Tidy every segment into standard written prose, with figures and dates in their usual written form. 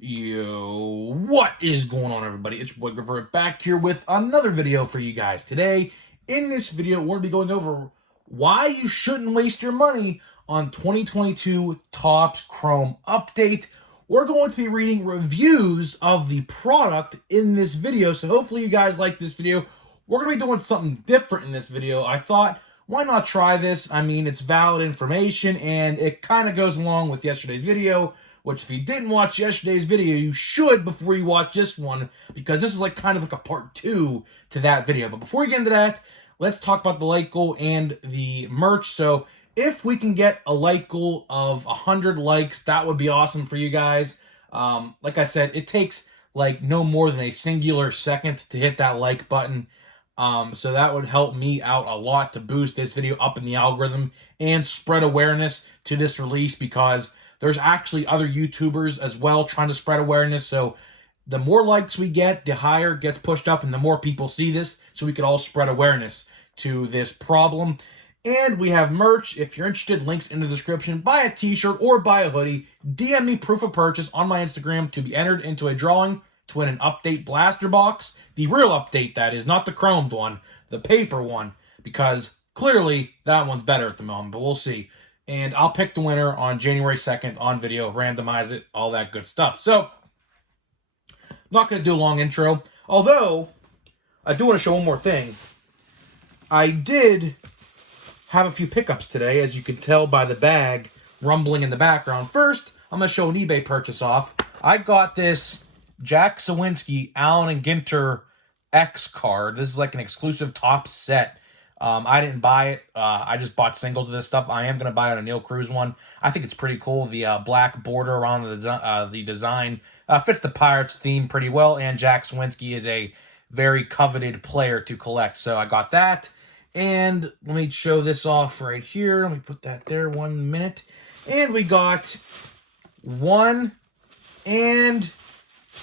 Yo, what is going on, everybody? It's your boy Gripper back here with another video for you guys. Today, in this video, we're going to be going over why you shouldn't waste your money on 2022 Topps Chrome Update. We're going to be reading reviews of the product in this video, so hopefully you guys like this video. We're going to be doing something different in this video. I thought, why not try this? I mean, it's valid information, and it kind of goes along with yesterday's video, which if you didn't watch yesterday's video, you should before you watch this one, because this is like kind of like a part 2 to that video. But before we get into that, let's talk about the like goal and the merch. So if we can get a like goal of 100 likes, that would be awesome for you guys. Like I said, it takes like no more than a singular second to hit that like button. So that would help me out a lot to boost this video up in the algorithm and spread awareness to this release, because there's actually other YouTubers as well trying to spread awareness. So the more likes we get, the higher it gets pushed up and the more people see this, so we can all spread awareness to this problem. And we have merch. If you're interested, links in the description. Buy a t-shirt or buy a hoodie. DM me proof of purchase on my Instagram to be entered into a drawing to win an update blaster box. The real update, that is, not the chromed one, the paper one, because clearly that one's better at the moment, but we'll see. And I'll pick the winner on January 2nd on video, randomize it, all that good stuff. So, I'm not going to do a long intro, although I do want to show one more thing. I did have a few pickups today, as you can tell by the bag rumbling in the background. First, I'm going to show an eBay purchase off. I got this Jack Sawinski Allen and Ginter X card. This is like an exclusive top set. I didn't buy it. I just bought singles of this stuff. I am going to buy a Neil Cruz one. I think it's pretty cool. The black border around the design fits the Pirates theme pretty well, and Jack Sawinski is a very coveted player to collect. So I got that. And let me show this off right here. Let me put that there 1 minute. And we got 1 and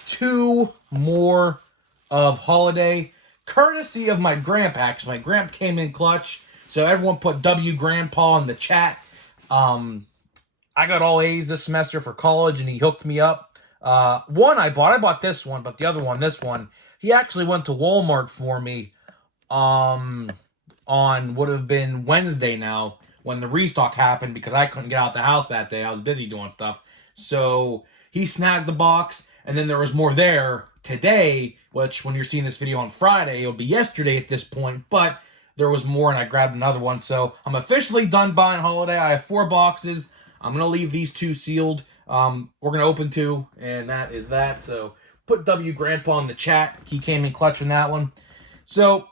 2 more of Holiday, courtesy of my Gramp. Actually, my Gramp came in clutch, so everyone put W Grandpa in the chat. I got all A's this semester for college, and he hooked me up. One I bought this one, but the other one, this one, he actually went to Walmart for me on would have been Wednesday now, when the restock happened, because I couldn't get out the house that day. I was busy doing stuff. So he snagged the box, and then there was more there today, which when you're seeing this video on Friday, it'll be yesterday at this point, but there was more and I grabbed another one. So I'm officially done buying Holiday. I have 4 boxes. I'm going to leave these 2 sealed. We're going to open 2, and that is that. So put W Grandpa in the chat. He came in clutch in that one. So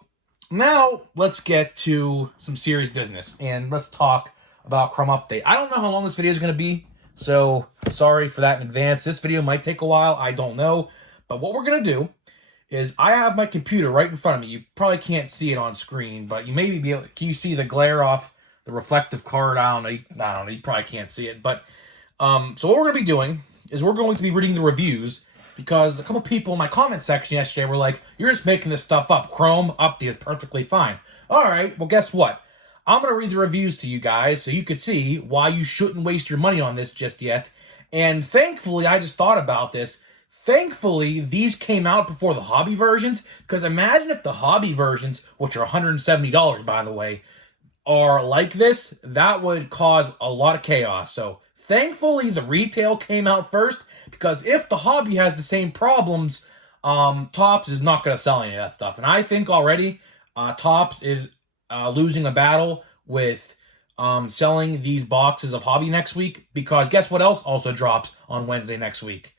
now let's get to some serious business, and let's talk about Chrome Update. I don't know how long this video is going to be, so sorry for that in advance. This video might take a while. I don't know. But what we're going to do is I have my computer right in front of me. You probably can't see it on screen, but you maybe be able to. Can you see the glare off the reflective card? I don't know. You probably can't see it. But so what we're going to be doing is we're going to be reading the reviews, because a couple people in my comment section yesterday were like, you're just making this stuff up. Chrome Update is perfectly fine. All right, well, guess what? I'm going to read the reviews to you guys so you could see why you shouldn't waste your money on this just yet. And thankfully, I just thought about this. Thankfully, these came out before the hobby versions, because imagine if the hobby versions, which are $170, by the way, are like this. That would cause a lot of chaos. So thankfully, the retail came out first, because if the hobby has the same problems, Topps is not going to sell any of that stuff. And I think already Topps is losing a battle with selling these boxes of hobby next week, because guess what else also drops on Wednesday next week?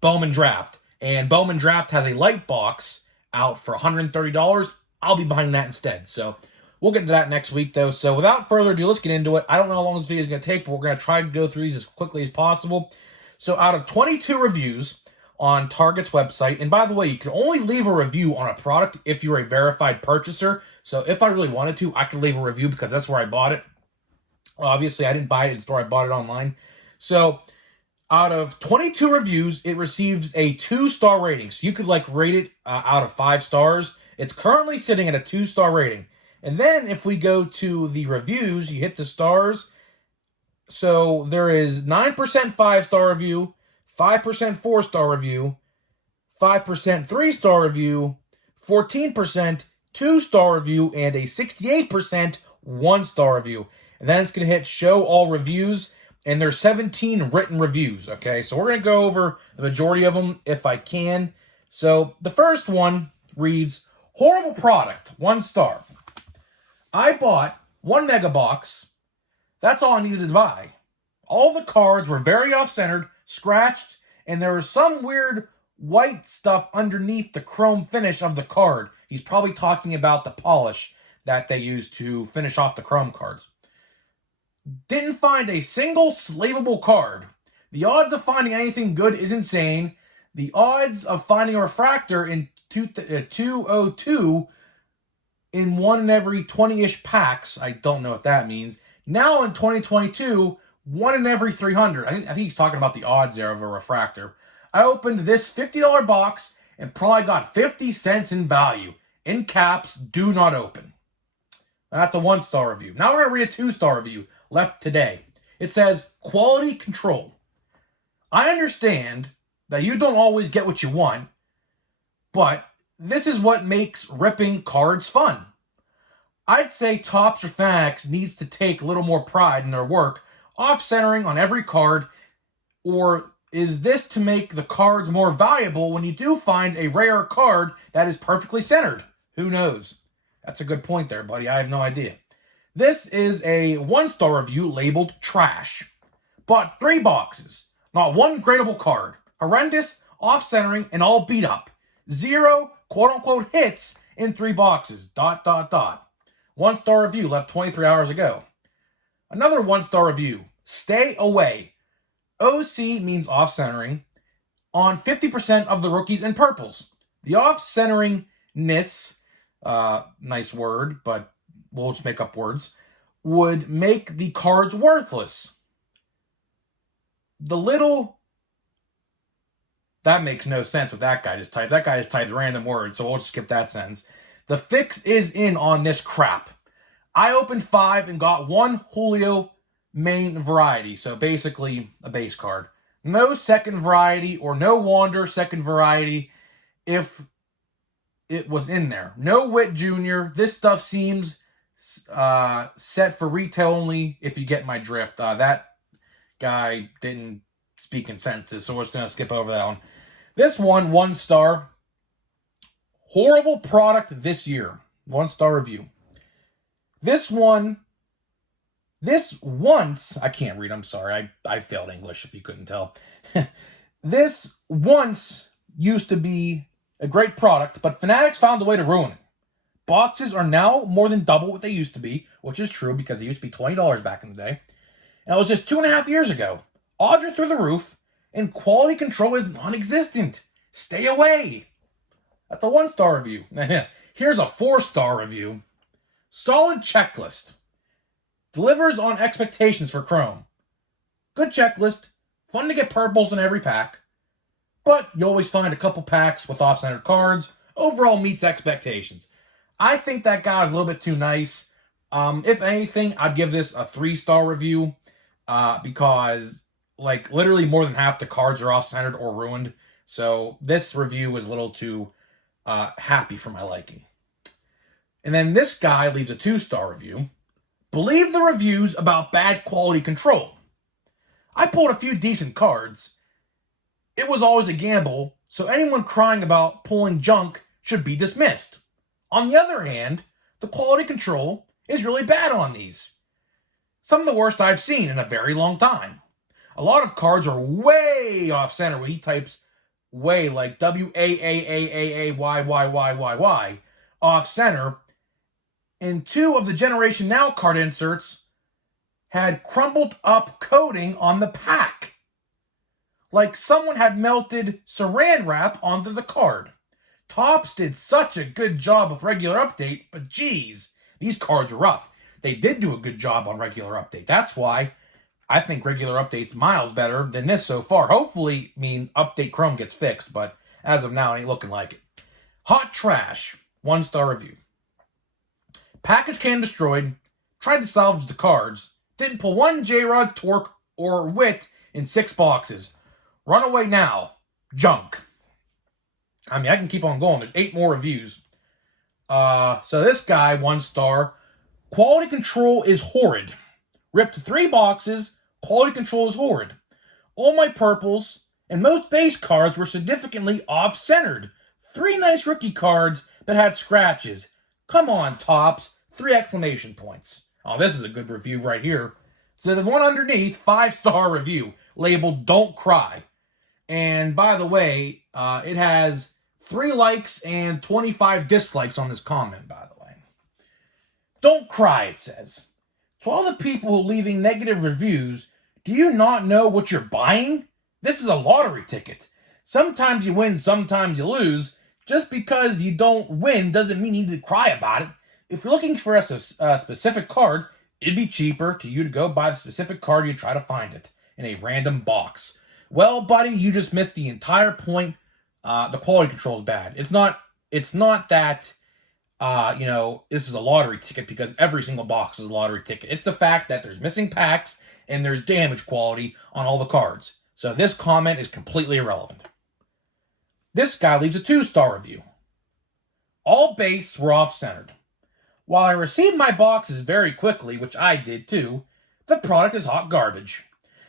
Bowman Draft. And Bowman Draft has a light box out for $130. I'll be buying that instead. So we'll get to that next week, though. So without further ado, let's get into it. I don't know how long this video is going to take, but we're going to try to go through these as quickly as possible. So out of 22 reviews on Target's website, and by the way, you can only leave a review on a product if you're a verified purchaser. So if I really wanted to, I could leave a review, because that's where I bought it. Obviously, I didn't buy it in store. I bought it online. So out of 22 reviews, it receives a 2-star rating. So you could rate it out of 5 stars. It's currently sitting at a 2-star rating. And then if we go to the reviews, you hit the stars. So there is 9% 5-star review, 5% 4-star review, 5% 3-star review, 14% 2-star review, and a 68% 1-star review. And then it's going to hit show all reviews, and there's 17 written reviews, okay? So we're going to go over the majority of them if I can. So the first one reads, horrible product, 1 star. I bought 1 mega box. That's all I needed to buy. All the cards were very off-centered, scratched, and there was some weird white stuff underneath the chrome finish of the card. He's probably talking about the polish that they use to finish off the chrome cards. Didn't find a single slavable card. The odds of finding anything good is insane. The odds of finding a refractor in 202 in 1 in every 20-ish packs, I don't know what that means. Now in 2022, 1 in every 300. I think he's talking about the odds there of a refractor. I opened this $50 box and probably got 50 cents in value. In caps, do not open. That's a 1-star review. Now we're going to read a 2-star review left today. It says, quality control. I understand that you don't always get what you want, but this is what makes ripping cards fun. I'd say Topps or Fanatics needs to take a little more pride in their work, off-centering on every card, or is this to make the cards more valuable when you do find a rare card that is perfectly centered? Who knows? That's a good point there, buddy. I have no idea. This is a 1-star review labeled trash. Bought 3 boxes. Not one gradable card. Horrendous, off-centering, and all beat up. 0 quote-unquote hits in 3 boxes. ... 1-star review left 23 hours ago. Another 1-star review. Stay away. OC means off-centering on 50% of the rookies in purples. The off-centeringness, nice word, but we'll just make up words, would make the cards worthless. That makes no sense what that guy just typed. That guy just typed random words, so we'll just skip that sentence. The fix is in on this crap. I opened 5 and got 1 Julio main variety, so basically a base card. No second variety or no Wander second variety if it was in there. No Witt Jr. This stuff seems set for retail only, if you get my drift. That guy didn't speak in sentences, so we're just going to skip over that one. This one, 1 star. Horrible product this year. 1-star review. This once, I can't read, I'm sorry. I failed English if you couldn't tell. This once used to be a great product, but Fanatics found a way to ruin it. Boxes are now more than double what they used to be, which is true because they used to be $20 back in the day. And it was just 2.5 years ago. Odds are through the roof, and quality control is non-existent. Stay away. That's a 1-star review. Here's a 4-star review. Solid checklist. Delivers on expectations for Chrome. Good checklist. Fun to get purples in every pack. But you always find a couple packs with off-centered cards. Overall meets expectations. I think that guy was a little bit too nice. If anything, I'd give this a 3-star review. Because, like, literally more than half the cards are off-centered or ruined. So this review was a little too happy for my liking. And then this guy leaves a 2-star review. Believe the reviews about bad quality control. I pulled a few decent cards. It was always a gamble, so anyone crying about pulling junk should be dismissed. On the other hand, the quality control is really bad on these. Some of the worst I've seen in a very long time. A lot of cards are way off center when he types way, like WAAAAAYYYYY off center. And 2 of the Generation Now card inserts had crumbled up coating on the pack. Like someone had melted saran wrap onto the card. Topps did such a good job with regular update, but geez, these cards are rough. They did do a good job on regular update. That's why I think regular update's miles better than this so far. Hopefully, update Chrome gets fixed, but as of now, it ain't looking like it. Hot trash, 1-star review. Package can destroyed. Tried to salvage the cards. Didn't pull 1 J-Rod, Torque, or Witt in 6 boxes. Run away now. Junk. I mean, I can keep on going. There's 8 more reviews. So this guy, 1 star. Quality control is horrid. Ripped 3 boxes. Quality control is horrid. All my purples and most base cards were significantly off-centered. 3 nice rookie cards that had scratches. Come on, Topps. 3 exclamation points. Oh, this is a good review right here. So the one underneath, 5-star review, labeled Don't Cry. And by the way, it has 3 likes and 25 dislikes on this comment, by the way. Don't cry, it says. To all the people who are leaving negative reviews, do you not know what you're buying? This is a lottery ticket. Sometimes you win, sometimes you lose. Just because you don't win doesn't mean you need to cry about it. If you're looking for a specific card, it'd be cheaper to you to go buy the specific card you try to find it in a random box. Well, buddy, you just missed the entire point. The quality control is bad. It's not that, this is a lottery ticket because every single box is a lottery ticket. It's the fact that there's missing packs and there's damage quality on all the cards. So this comment is completely irrelevant. This guy leaves a 2-star review. All base were off-centered. While I received my boxes very quickly, which I did too, the product is hot garbage.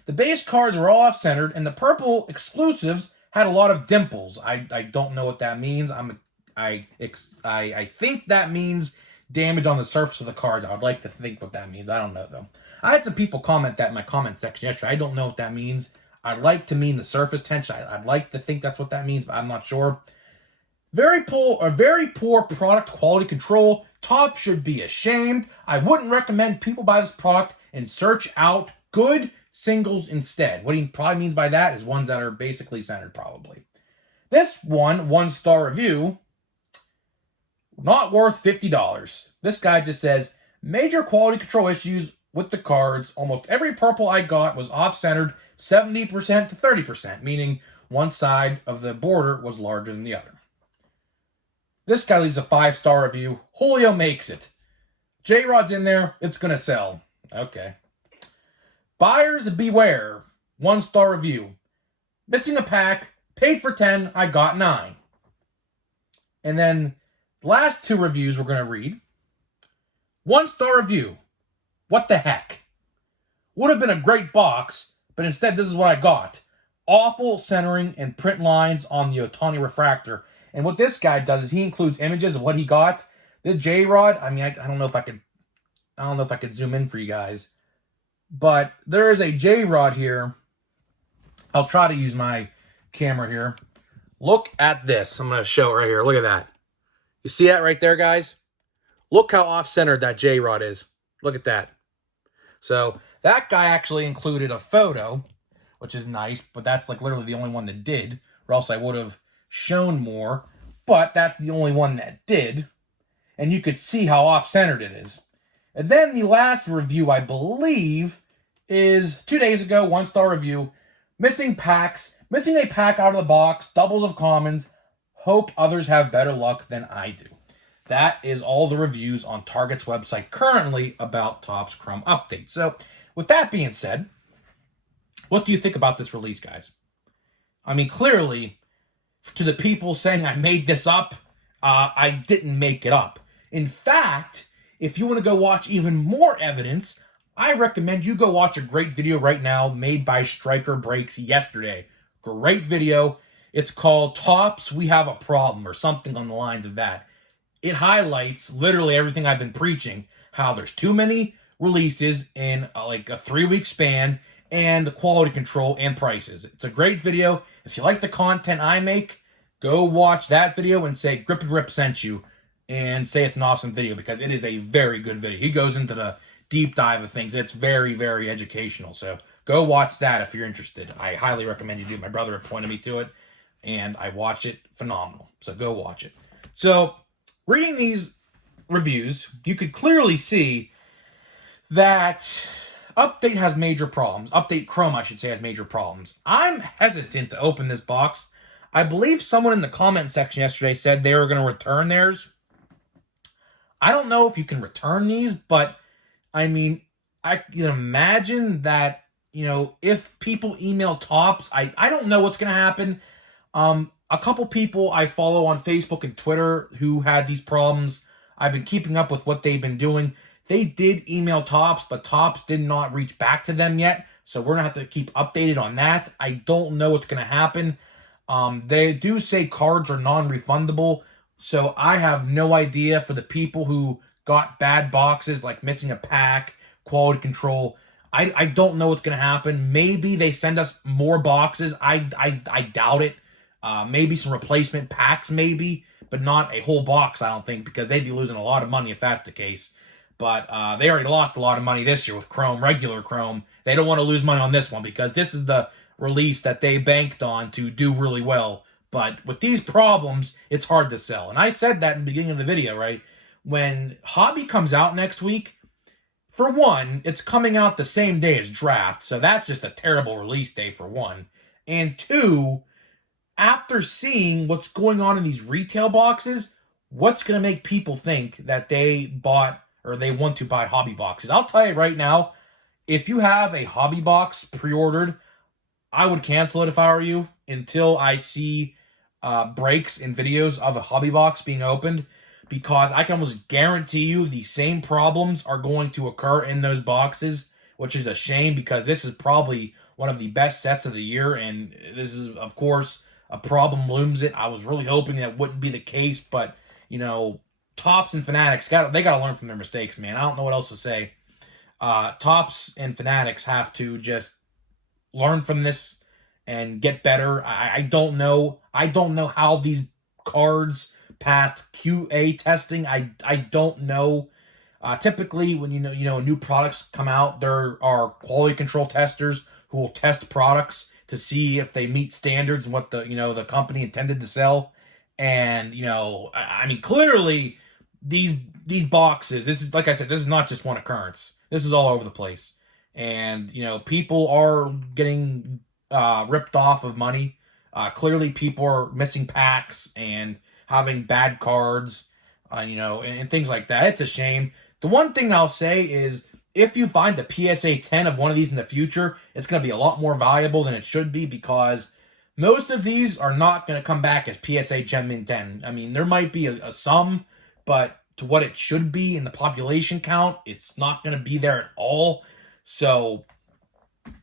The base cards were all off-centered, and the purple exclusives had a lot of dimples. I don't know what that means. I think that means damage on the surface of the cards. I'd like to think what that means. I don't know, though. I had some people comment that in my comment section yesterday. I don't know what that means. I'd like to mean the surface tension. I'd like to think that's what that means, but I'm not sure. Very poor product quality control. Topps should be ashamed. I wouldn't recommend people buy this product and search out good singles instead. What he probably means by that is ones that are basically centered, probably. This 1-star review, not worth $50. This guy just says, major quality control issues with the cards. Almost every purple I got was off-centered 70% to 30%, meaning one side of the border was larger than the other. This guy leaves a 5-star review. Julio makes it. J-Rod's in there. It's going to sell. Okay. Buyers beware. 1-star review. Missing a pack. Paid for 10. I got 9. And then the last 2 reviews we're going to read. 1-star review. What the heck? Would have been a great box, but instead this is what I got. Awful centering and print lines on the Otani refractor. And what this guy does is he includes images of what he got. This J-Rod, I mean, I don't know if I could zoom in for you guys. But there is a J-Rod here. I'll try to use my camera here. Look at this. I'm going to show it right here. Look at that. You see that right there, guys? Look how off-centered that J-Rod is. Look at that. So that guy actually included a photo, which is nice, but that's like literally the only one that did, or else I would have shown more, but that's the only one that did, and you could see how off-centered it is. And then the last review, I believe, is 2 days ago, 1-star review, missing packs, missing a pack out of the box, doubles of commons, hope others have better luck than I do. That is all the reviews on Target's website currently about Topps Chrome Update. So, with that being said, what do you think about this release, guys? I mean, clearly, to the people saying I made this up, I didn't make it up. In fact, if you want to go watch even more evidence, I recommend you go watch a great video right now made by Striker Breaks yesterday. Great video. It's called Topps We Have a Problem, or something on the lines of that. It highlights literally everything I've been preaching, how there's too many releases in like a 3-week span, and the quality control and prices. It's a great video. If you like the content I make, go watch that video and say Grip and Rip sent you, and say it's an awesome video, because it is a very good video. He goes into the deep dive of things. It's very, very educational. So go watch that if you're interested. I highly recommend you do. My brother pointed me to it, and I watch it. Phenomenal. So go watch it. So reading these reviews, you could clearly see that Update has major problems. Update Chrome, I should say, has major problems. I'm hesitant to open this box. I believe someone in the comment section yesterday said they were going to return theirs. I don't know if you can return these, but I mean, I can imagine that if people email Tops, I don't know what's going to happen. A couple people I follow on Facebook and Twitter who had these problems, I've been keeping up with what they've been doing. They did email Tops, but Tops did not reach back to them yet. So we're going to have to keep updated on that. I don't know what's going to happen. They do say cards are non-refundable. So I have no idea for the people who got bad boxes, like missing a pack, quality control. I don't know what's going to happen. Maybe they send us more boxes. I doubt it. Maybe some replacement packs, maybe, but not a whole box, I don't think, because they'd be losing a lot of money if that's the case. But they already lost a lot of money this year with Chrome, regular Chrome. They don't want to lose money on this one because this is the release that they banked on to do really well. But with these problems, it's hard to sell. And I said that in the beginning of the video, right? When Hobby comes out next week, for one, it's coming out the same day as Draft, so that's just a terrible release day for one. And two, after seeing what's going on in these retail boxes, what's going to make people think that they bought or they want to buy hobby boxes? I'll tell you right now, if you have a hobby box pre-ordered, I would cancel it if I were you until I see breaks in videos of a hobby box being opened, because I can almost guarantee you the same problems are going to occur in those boxes, which is a shame because this is probably one of the best sets of the year, and this is, of course, a problem looms it. I was really hoping that wouldn't be the case, but, Tops and Fanatics, they got to learn from their mistakes, man. I don't know what else to say. Tops and Fanatics have to just learn from this and get better. I don't know. I don't know how these cards passed QA testing. I don't know. Typically, when new products come out, there are quality control testers who will test products to see if they meet standards and what the company intended to sell. And I mean, clearly these boxes. This is, like I said, this is not just one occurrence. This is all over the place, and people are getting ripped off of money. Clearly, people are missing packs and having bad cards, and things like that. It's a shame. The one thing I'll say is, if you find a PSA 10 of one of these in the future, it's going to be a lot more valuable than it should be, because most of these are not going to come back as PSA Gem Mint 10. I mean, there might be a sum, but to what it should be in the population count, it's not going to be there at all. So,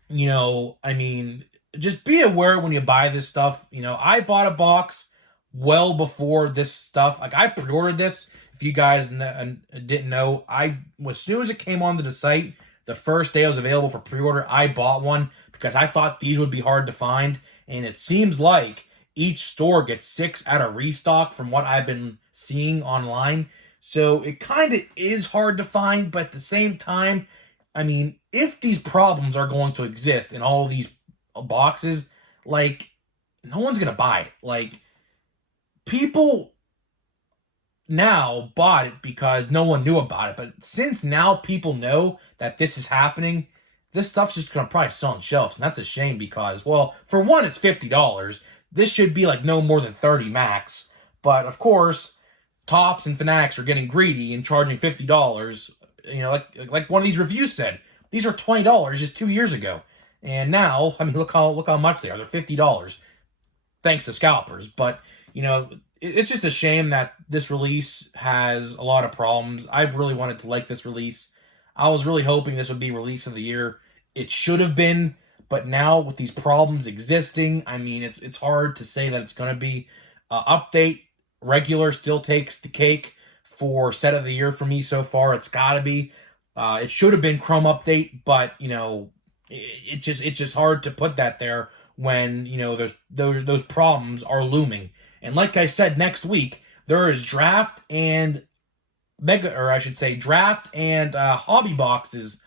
I mean, just be aware when you buy this stuff. I bought a box well before this stuff. Like, I pre-ordered this. If you guys didn't know, as soon as it came onto the site, the first day it was available for pre-order, I bought one because I thought these would be hard to find. And it seems like each store gets 6 out of restock from what I've been seeing online. So it kind of is hard to find, but at the same time, I mean, if these problems are going to exist in all these boxes, like, no one's going to buy it. Like, people now bought it because no one knew about it. But since now people know that this is happening, this stuff's just going to probably sell on shelves. And that's a shame because, well, for one, it's $50. This should be like no more than $30 max. But of course, Tops and Fanatics are getting greedy and charging $50. Like one of these reviews said, these are $20 just 2 years ago. And now, I mean, look how much they are. They're $50. Thanks to scalpers. But, it's just a shame that this release has a lot of problems. I really wanted to like this release. I was really hoping this would be release of the year. It should have been, but now with these problems existing, I mean, it's hard to say that it's going to be. Update regular still takes the cake for set of the year for me so far. It's got to be. It should have been Chrome Update, but it's just hard to put that there when those problems are looming. And like I said, next week there is Draft and Hobby boxes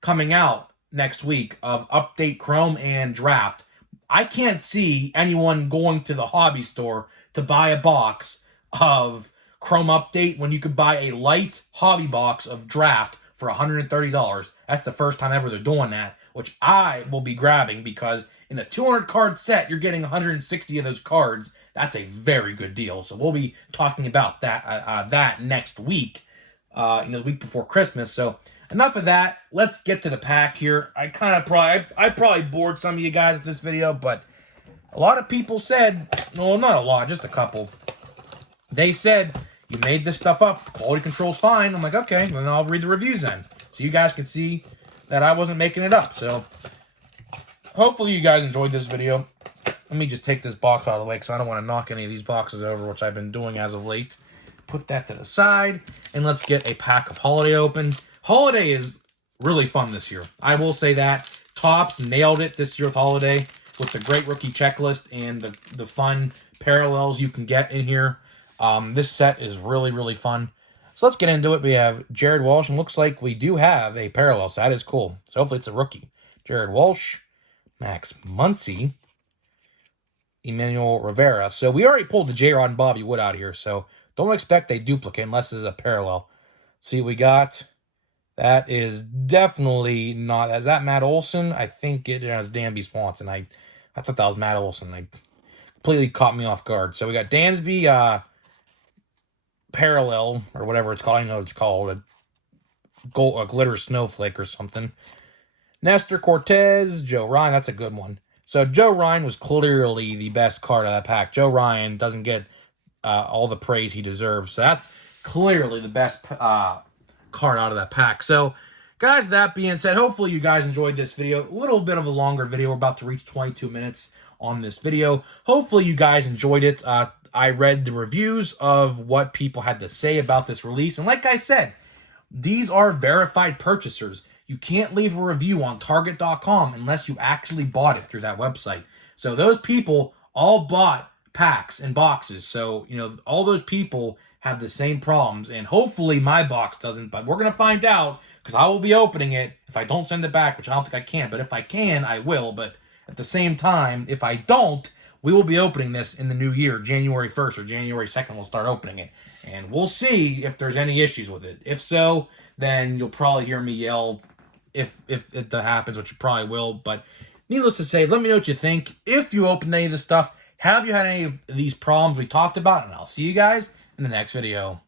coming out next week of Update Chrome and Draft. I can't see anyone going to the hobby store to buy a box of Chrome Update when you could buy a light hobby box of Draft for $130. That's the first time ever they're doing that, which I will be grabbing because in a 200 card set, you're getting 160 of those cards. That's a very good deal. So we'll be talking about that next week, the week before Christmas. So enough of that. Let's get to the pack here. I probably bored some of you guys with this video, but a lot of people said, well, not a lot, just a couple. They said, you made this stuff up. Quality control's fine. I'm like, okay, then I'll read the reviews then. So you guys can see that I wasn't making it up. So hopefully you guys enjoyed this video. Let me just take this box out of the way because I don't want to knock any of these boxes over, which I've been doing as of late. Put that to the side, and let's get a pack of Holiday open. Holiday is really fun this year. I will say that. Topps nailed it this year with Holiday, with the great rookie checklist and the fun parallels you can get in here. This set is really, really fun. So let's get into it. We have Jared Walsh, and looks like we do have a parallel, so that is cool. So hopefully it's a rookie. Jared Walsh, Max Muncy, Emmanuel Rivera. So we already pulled the J-Rod and Bobby Wood out here, so don't expect a duplicate unless this is a parallel. See what we got. That is definitely not. Is that Matt Olson? I think it is Danby Swanson. I thought that was Matt Olson. They completely caught me off guard. So we got Dansby parallel, or whatever it's called. I know it's called a glitter snowflake or something. Nestor Cortez, Joe Ryan. That's a good one. So Joe Ryan was clearly the best card of that pack. Joe Ryan doesn't get all the praise he deserves. So that's clearly the best card out of that pack. So, guys, that being said, hopefully you guys enjoyed this video. A little bit of a longer video. We're about to reach 22 minutes on this video. Hopefully you guys enjoyed it. I read the reviews of what people had to say about this release. And like I said, these are verified purchasers. You can't leave a review on Target.com unless you actually bought it through that website. So those people all bought packs and boxes. So, you know, all those people have the same problems. And hopefully my box doesn't. But we're going to find out because I will be opening it if I don't send it back, which I don't think I can. But if I can, I will. But at the same time, if I don't, we will be opening this in the new year. January 1st or January 2nd, we'll start opening it. And we'll see if there's any issues with it. If so, then you'll probably hear me yell if it happens, which you probably will. But needless to say, let me know what you think. If you opened any of this stuff, have you had any of these problems we talked about? And I'll see you guys in the next video.